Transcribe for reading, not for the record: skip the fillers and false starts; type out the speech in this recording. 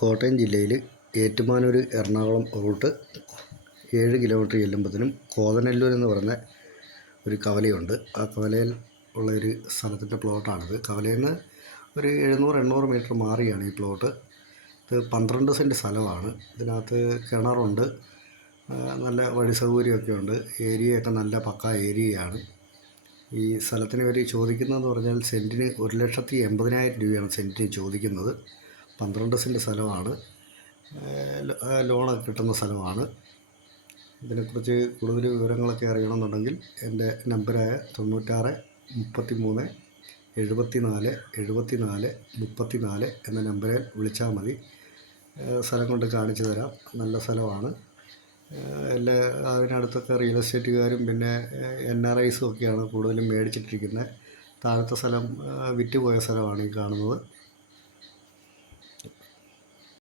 കോട്ടയം ജില്ലയിൽ Ettumanoor Ernakulam root 7 kilometre ചെല്ലുമ്പോഴത്തേനും Kothanallur എന്ന് പറയുന്ന ഒരു കവലയുണ്ട്. ആ കവലയിൽ ഉള്ള ഒരു സ്ഥലത്തിൻ്റെ പ്ലോട്ടാണിത്. കവലയിൽ നിന്ന് ഒരു 700-800 മീറ്റർ മാറിയാണ് ഈ പ്ലോട്ട്. ഇത് 12 സെൻറ്റ് സ്ഥലമാണ്. ഇതിനകത്ത് കിണറുണ്ട്, നല്ല വഴി സൗകര്യമൊക്കെ ഉണ്ട്. ഏരിയയൊക്കെ നല്ല പക്കാ ഏരിയയാണ്. ഈ സ്ഥലത്തിന് ഇവർ ചോദിക്കുന്നതെന്ന് പറഞ്ഞാൽ സെൻറ്റിന് 1,80,000 രൂപയാണ് സെൻറ്റിന് ചോദിക്കുന്നത്. 12 സെൻറ്റ് സ്ഥലമാണ്. ലോണൊക്കെ കിട്ടുന്ന സ്ഥലമാണ്. ഇതിനെക്കുറിച്ച് കൂടുതൽ വിവരങ്ങളൊക്കെ അറിയണമെന്നുണ്ടെങ്കിൽ എൻ്റെ നമ്പറായ 96 33 74 74 34 എന്ന നമ്പറിൽ വിളിച്ചാൽ മതി. സ്ഥലം കൊണ്ട് കാണിച്ചു തരാം. നല്ല സ്ഥലമാണ്. അതിനടുത്തൊക്കെ റിയൽ എസ്റ്റേറ്റുകാരും പിന്നെ NRIസും ഒക്കെയാണ് കൂടുതലും മേടിച്ചിട്ടിരിക്കുന്നത്. താഴത്തെ സ്ഥലം വിറ്റുപോയ സ്ഥലമാണ് ഈ കാണുന്നത്.